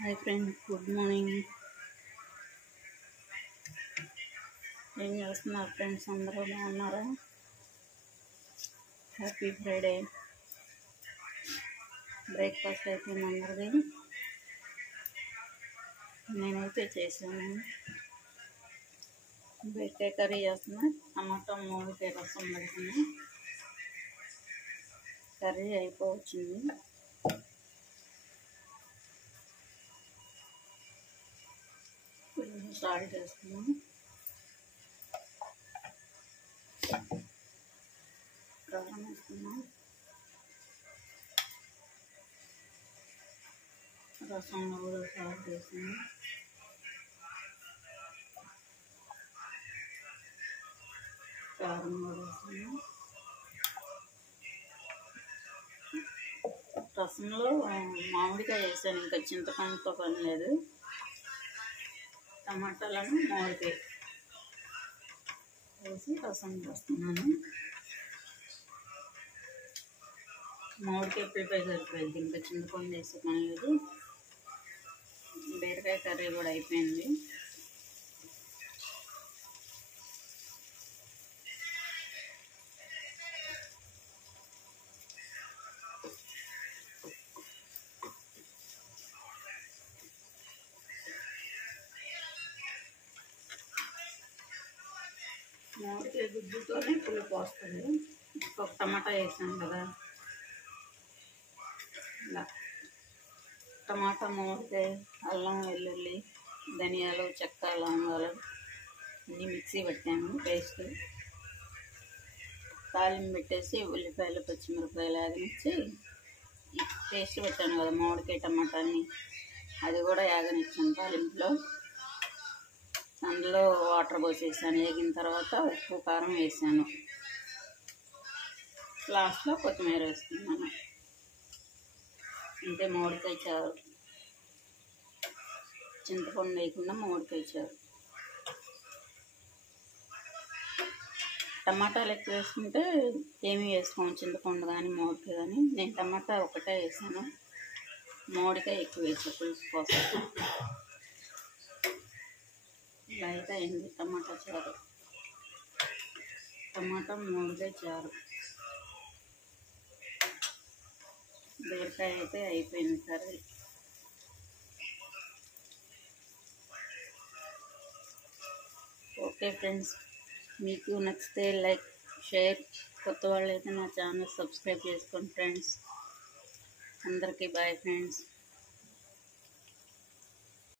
Hi friends, good morning. ఏం చేస్తున్నారు friends? అందరూ బాగున్నారా? Happy Friday. బ్రేక్ఫాస్ట్ అయిపోయింది అందరిది. నేనైతే చేశాను. బీరకాయ కర్రీ చేస్తున్నా, టమాటా మూడికాయ రసం పెడుతున్నా. కర్రీ అయిపోవచ్చింది. కొంచెం సాల్ట్ వేస్తున్నాను, కారం వేస్తున్నాను, రసంలో కూడా సాల్ట్ వేస్తున్నాను, కారం కూడా వేస్తున్నాను. రసంలో మామిడికాయ వేసాను, ఇంకా చింతపండుతో పని లేదు. టమాటాలను మామిడికాయ వేసి రసం చేస్తున్నాను. మామిడికాయ ప్రిపేర్ సరిపోయింది, ఇంకా చింతపండు వేసే పని లేదు. బీరకాయ కర్రీ కూడా అయిపోయింది. మామిడికాయ గుజ్జుతోనే పులుపు వస్తుంది. ఒక టమాటా వేసాను కదా, ఇలా టమాటా, మామిడికాయ, అల్లం, వెల్లుల్లి, ధనియాలు, చెక్క, లవంగాలు అన్నీ మిక్సీ పెట్టాను. పేస్ట్ తాలింపు పెట్టేసి ఉల్లిపాయలు, పచ్చిమిరపకాయలు యాగనిచ్చి పేస్ట్ పెట్టాను కదా మామిడికాయ టమాటాని, అది కూడా యాగనిచ్చాను తాలింపులో. అందులో వాటర్ పోసేసాను. వేగిన తర్వాత ఉప్పు, కారం వేసాను. లాస్ట్లో కొత్తిమీర వేసుకున్నాను. అంటే మామిడికాయ చారు, చింతపండు వేయకుండా మామిడికాయ చారు. టమాటాలు ఎక్కువ వేసుకుంటే ఏమీ వేసుకోము, చింతపండు కానీ మామిడికాయ కానీ. నేను టమాటా ఒకటే వేసాను, మామిడికాయ ఎక్కువ వేసాను పులుసు కోసం. ఇలా అయితే అయింది టమాటా చారు, టమాటా మామిడికాయ చారు. బీరకాయ అయితే అయిపోయింది కర్రీ. ఓకే ఫ్రెండ్స్, మీకు నచ్చితే లైక్, షేర్. కొత్త వాళ్ళు అయితే నా ఛానల్ సబ్స్క్రైబ్ చేసుకోండి ఫ్రెండ్స్. అందరికీ బాయ్ ఫ్రెండ్స్.